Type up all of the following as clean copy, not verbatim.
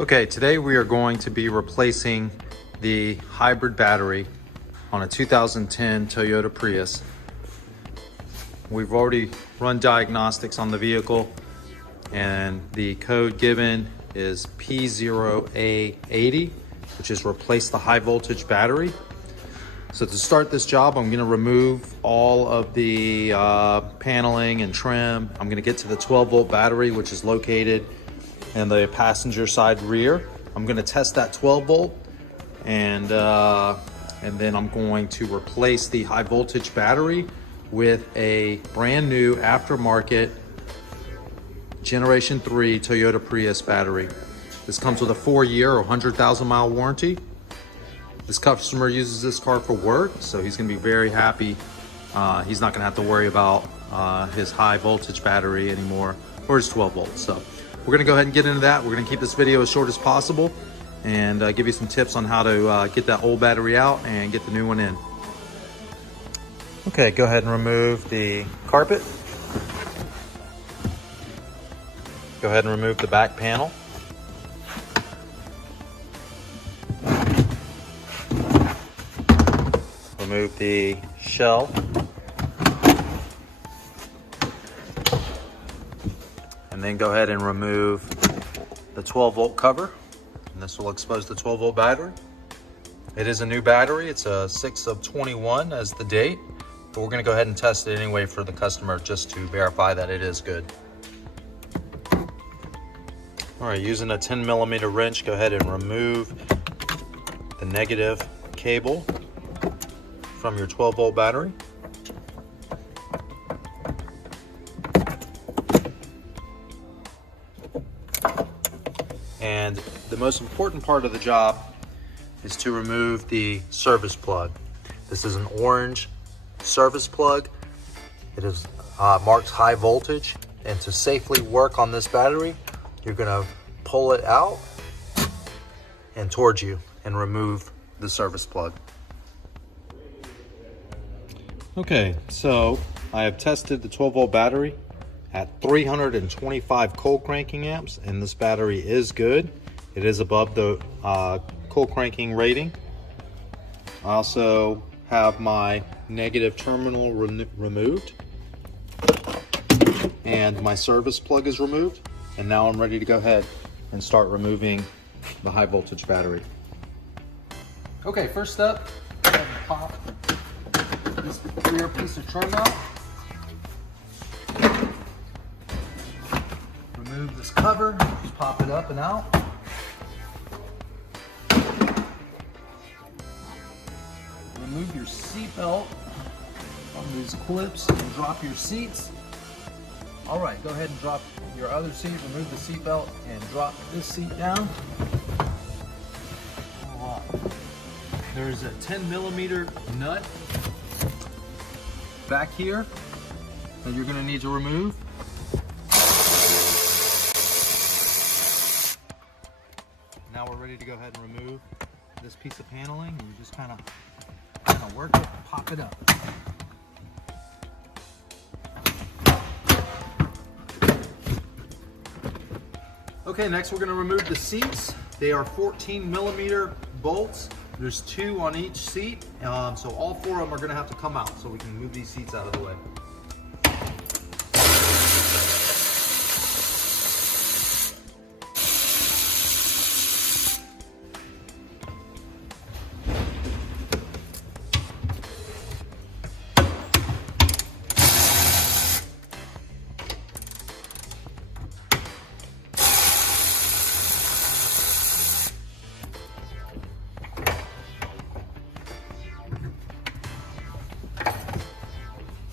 Okay, today we are going to be replacing the hybrid battery on a 2010 Toyota Prius. We've already run diagnostics on the vehicle and the code given is P0A80, which is replace the high voltage battery. So to start this job, I'm gonna remove all of the paneling and trim. I'm gonna get to the 12-volt battery, which is located in the passenger side rear. I'm gonna test that 12 volt and then I'm going to replace the high voltage battery with a brand new aftermarket Generation 3 Toyota Prius battery. This comes with a 4-year or 100,000 mile warranty. This customer uses this car for work, so he's gonna be very happy. He's not gonna have to worry about his high voltage battery anymore, or his 12 volts. So we're gonna go ahead and get into that. We're gonna keep this video as short as possible and give you some tips on how to get that old battery out and get the new one in. Okay, go ahead and remove the carpet. Go ahead and remove the back panel. Remove the shell. And then go ahead and remove the 12-volt cover. And this will expose the 12-volt battery. It is a new battery. It's a 6 of 21 as the date. But we're gonna go ahead and test it anyway for the customer just to verify that it is good. All right, using a 10mm wrench, go ahead and remove the negative cable from your 12-volt battery. And the most important part of the job is to remove the service plug. This is an orange service plug. It is marks high voltage, and to safely work on this battery, you're gonna pull it out and towards you and remove the service plug. Okay, so I have tested the 12-volt battery at 325 cold cranking amps, and this battery is good. It is above the cold cranking rating. I also have my negative terminal removed, and my service plug is removed. And now I'm ready to go ahead and start removing the high voltage battery. Okay, first step, go ahead and pop this rear piece of trim out. Remove this cover, just pop it up and out. Remove your seat belt from these clips and drop your seats. All right, go ahead and drop your other seat, remove the seat belt and drop this seat down. All right. There's a 10mm nut back here that you're gonna need to remove. Now we're ready to go ahead and remove this piece of paneling, and you just kind of work it, pop it up. Okay, next we're gonna remove the seats. They are 14mm bolts. There's 2 on each seat, so all 4 of them are gonna have to come out so we can move these seats out of the way.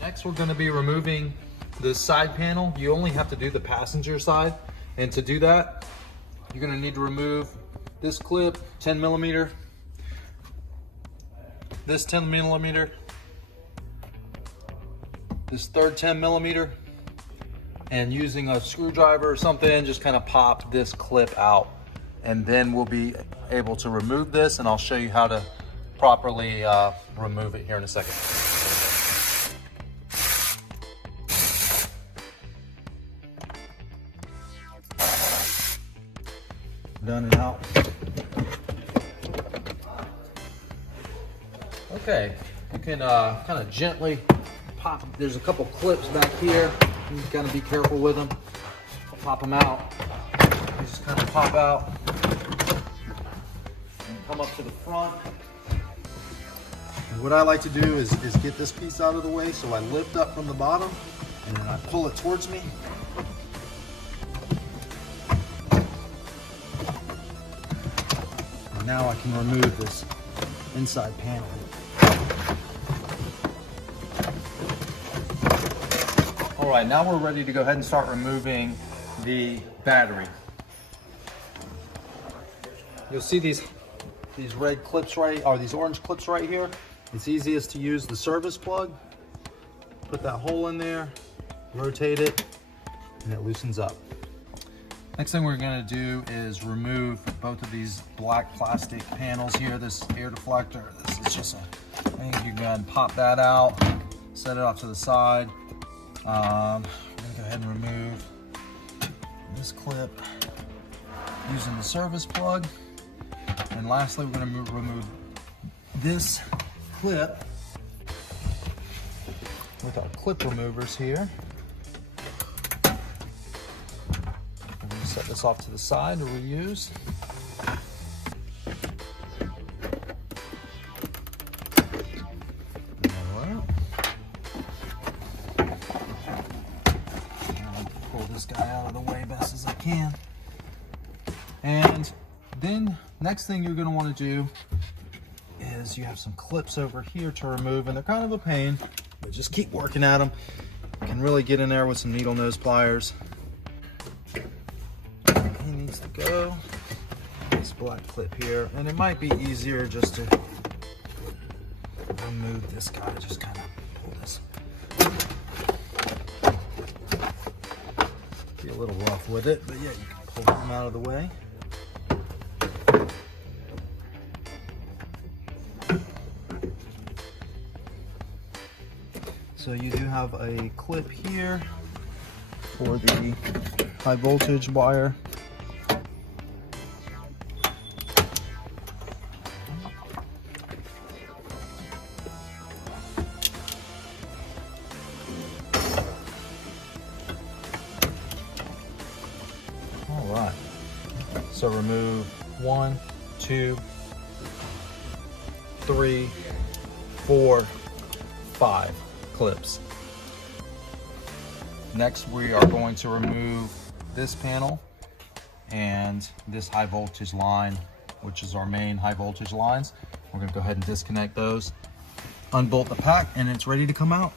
Next, we're going to be removing the side panel. You only have to do the passenger side, and to do that, you're going to need to remove this clip, 10mm, this 10mm, this third 10mm, and using a screwdriver or something, just kind of pop this clip out, and then we'll be able to remove this, and I'll show you how to properly remove it here in a second. done and out. Okay, you can kind of gently pop. There's a couple clips back here. You gotta be careful with them. Pop them out. You just kind of pop out and come up to the front. And what I like to do is get this piece out of the way, so I lift up from the bottom and then I pull it towards me. And now I can remove this inside panel. All right, now we're ready to go ahead and start removing the battery. You'll see these red clips or these orange clips right here. It's easiest to use the service plug. Put that hole in there, rotate it, and it loosens up. Next thing we're gonna do is remove both of these black plastic panels here, this air deflector. This is just a thing. You can pop that out, set it off to the side. I'm gonna go ahead and remove this clip using the service plug. And lastly, we're gonna remove this clip with our clip removers here. We're gonna set this off to the side to reuse. Pull this guy out of the way best as I can. And then next thing you're going to want to do is you have some clips over here to remove, and they're kind of a pain, but just keep working at them. You can really get in there with some needle nose pliers. He needs to go. This black clip here, and it might be easier just to remove this guy. Just kind of pull this. Be a little rough with it, but yeah, you can pull them out of the way. So you do have a clip here for the high voltage wire. All right, so remove 1, 2, 3, 4, 5 clips. Next, we are going to remove this panel and this high voltage line, which is our main high voltage lines. We're going to go ahead and disconnect those, unbolt the pack, and it's ready to come out.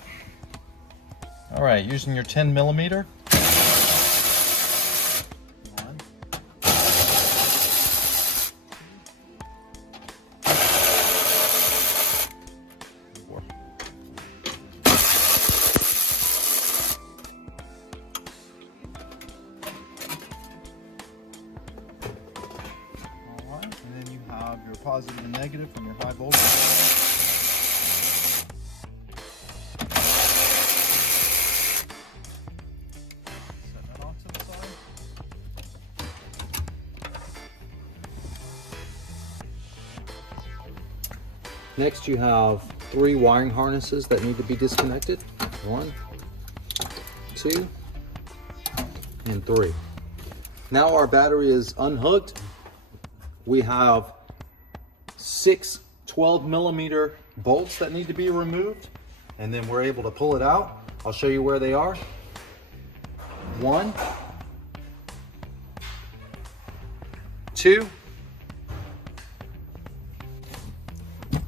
All right, using your 10 millimeter. Your positive and negative from your high voltage. Set that off to the side. Next, you have 3 wiring harnesses that need to be disconnected. 1, 2, and 3. Now our battery is unhooked. We have 6 12 millimeter bolts that need to be removed, and then we're able to pull it out. I'll show you where they are. 1, 2,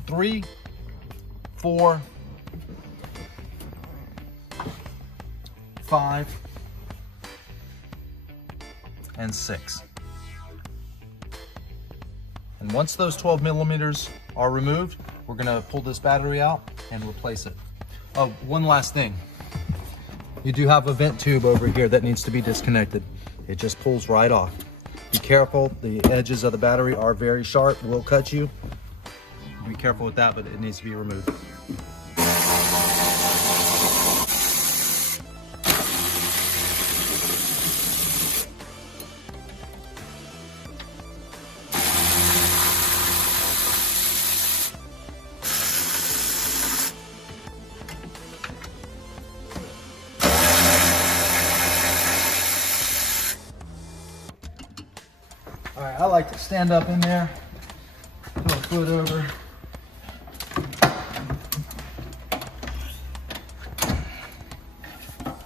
3, 4, 5, and 6. And once those 12 millimeters are removed, we're gonna pull this battery out and replace it. Oh, one last thing. You do have a vent tube over here that needs to be disconnected. It just pulls right off. Be careful, the edges of the battery are very sharp, will cut you. Be careful with that, but it needs to be removed. I like to stand up in there, put a foot over.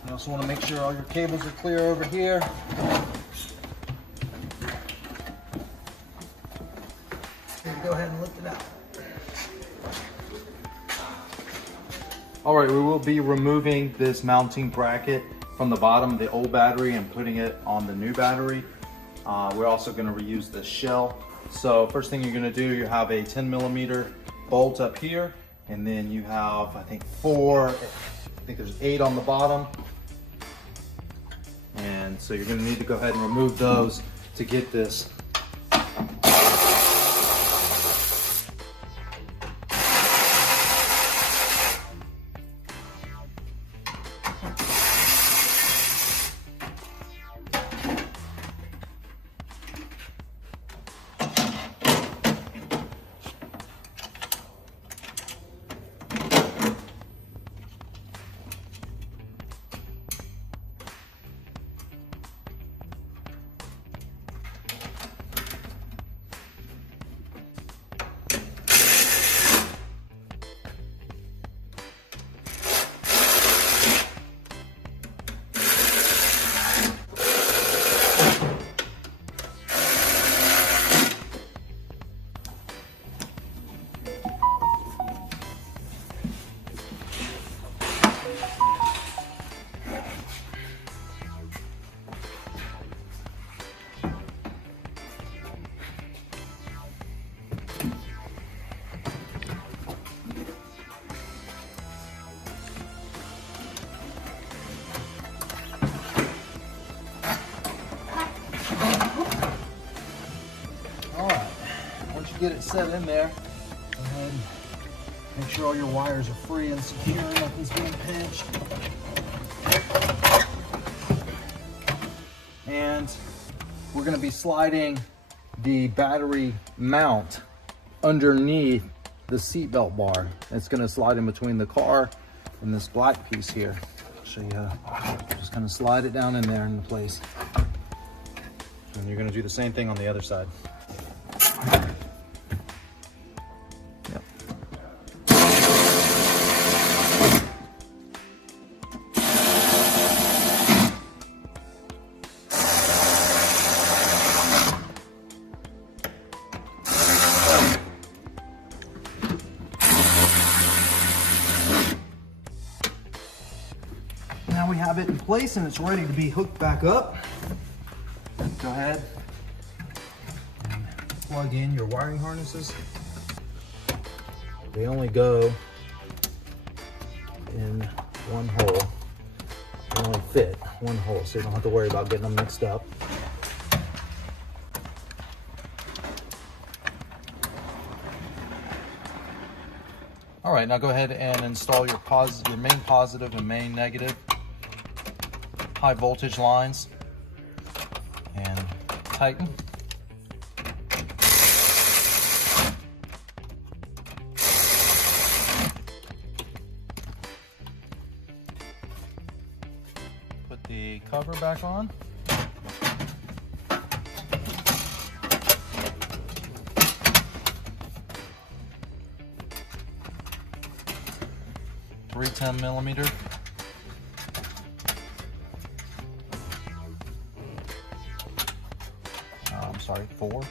You also want to make sure all your cables are clear over here. Go ahead and lift it out. All right, we will be removing this mounting bracket from the bottom of the old battery and putting it on the new battery. We're also going to reuse this shell. So first thing you're going to do, you have a 10mm bolt up here, and then you have, I think there's 8 on the bottom. And so you're going to need to go ahead and remove those to get this. Get it set in there, go ahead and make sure all your wires are free and secure, nothing's being pinched. And we're going to be sliding the battery mount underneath the seatbelt bar. It's going to slide in between the car and this black piece here. I'll show you how to just kind of slide it down in there in place. And you're going to do the same thing on the other side. Now we have it in place and it's ready to be hooked back up. Go ahead and plug in your wiring harnesses. They only go in one hole. They only fit one hole, so you don't have to worry about getting them mixed up. All right, now go ahead and install your main positive and main negative high voltage lines and tighten. Put the cover back on. Three 10mm. I'm sorry, 4.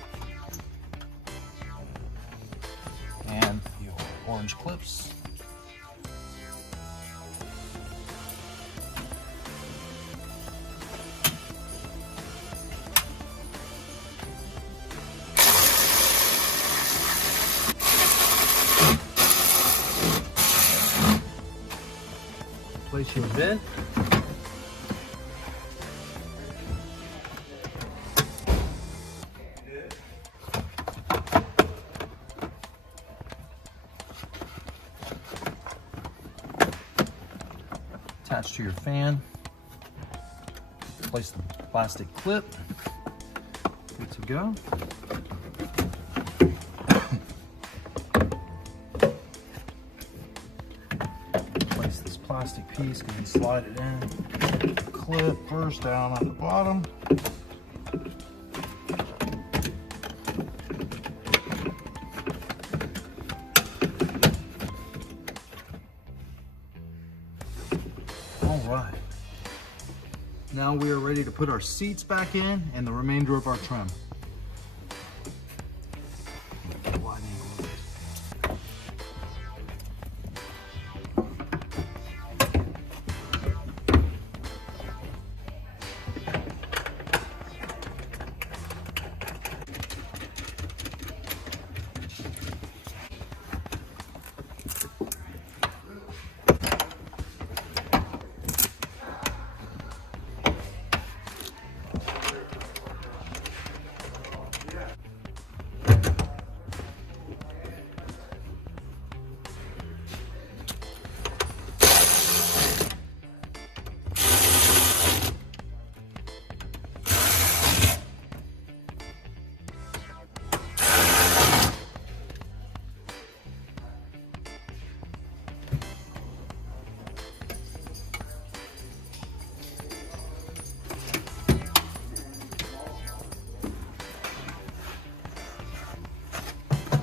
And your orange clips. Place your vent. Attach to your fan. Place the plastic clip. Good to go. Plastic piece, go and slide it in. Clip first down at the bottom. right. Now we are ready to put our seats back in and the remainder of our trim. Wide angle.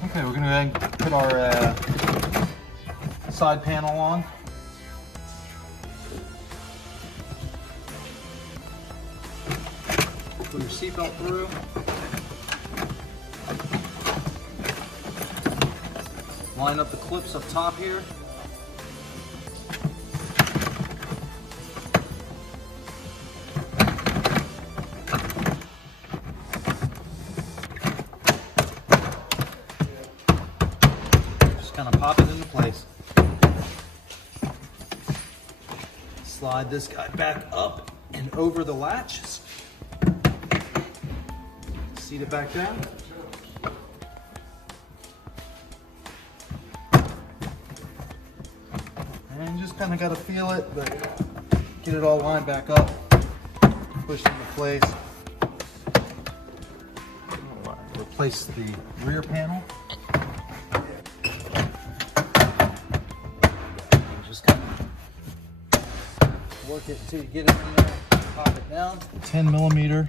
Okay, we're gonna go ahead and put our side panel on. Put your seatbelt through. Line up the clips up top here. Kind of pop it into place. Slide this guy back up and over the latches. Seat it back down. And just kind of got to feel it, but get it all lined back up. Push it into place. Replace the rear panel. Work it until you get it in there, pop it down. 10 millimeter.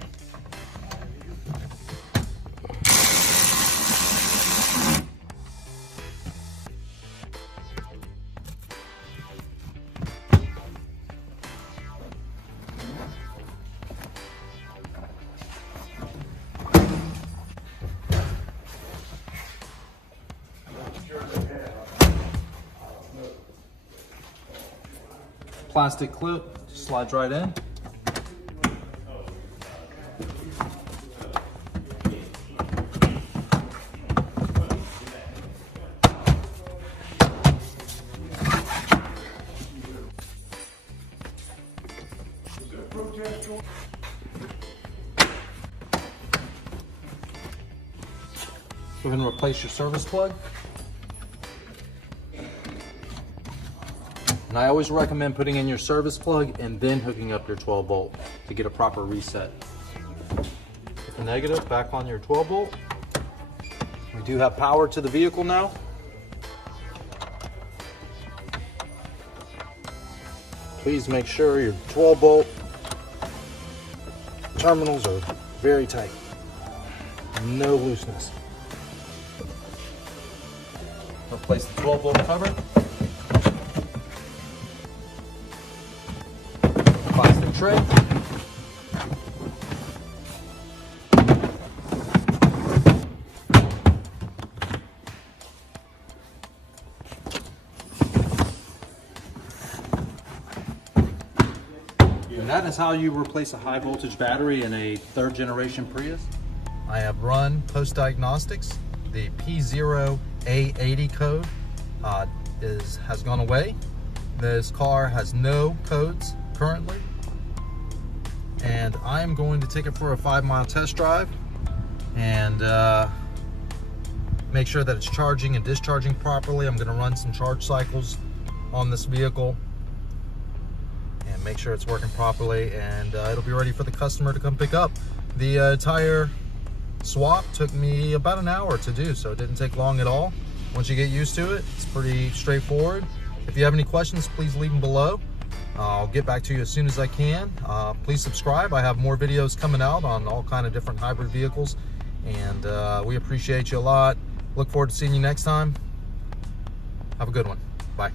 Plastic clip, slides right in. Go ahead and replace your service plug. And I always recommend putting in your service plug and then hooking up your 12 volt to get a proper reset. Put the negative back on your 12 volt. We do have power to the vehicle now. Please make sure your 12 volt terminals are very tight. No looseness. Replace the 12 volt cover. Plastic tray. And that is how you replace a high voltage battery in a 3rd generation Prius. I have run post diagnostics. The P0A80 code has gone away. This car has no codes currently. And I am going to take it for a 5-mile test drive and make sure that it's charging and discharging properly. I'm going to run some charge cycles on this vehicle and make sure it's working properly, and it'll be ready for the customer to come pick up. The tire swap took me about an hour to do, so it didn't take long at all. Once you get used to it, it's pretty straightforward. If you have any questions, please leave them below. I'll get back to you as soon as I can. Please subscribe. I have more videos coming out on all kind of different hybrid vehicles, and we appreciate you a lot. Look forward to seeing you next time. Have a good one. Bye.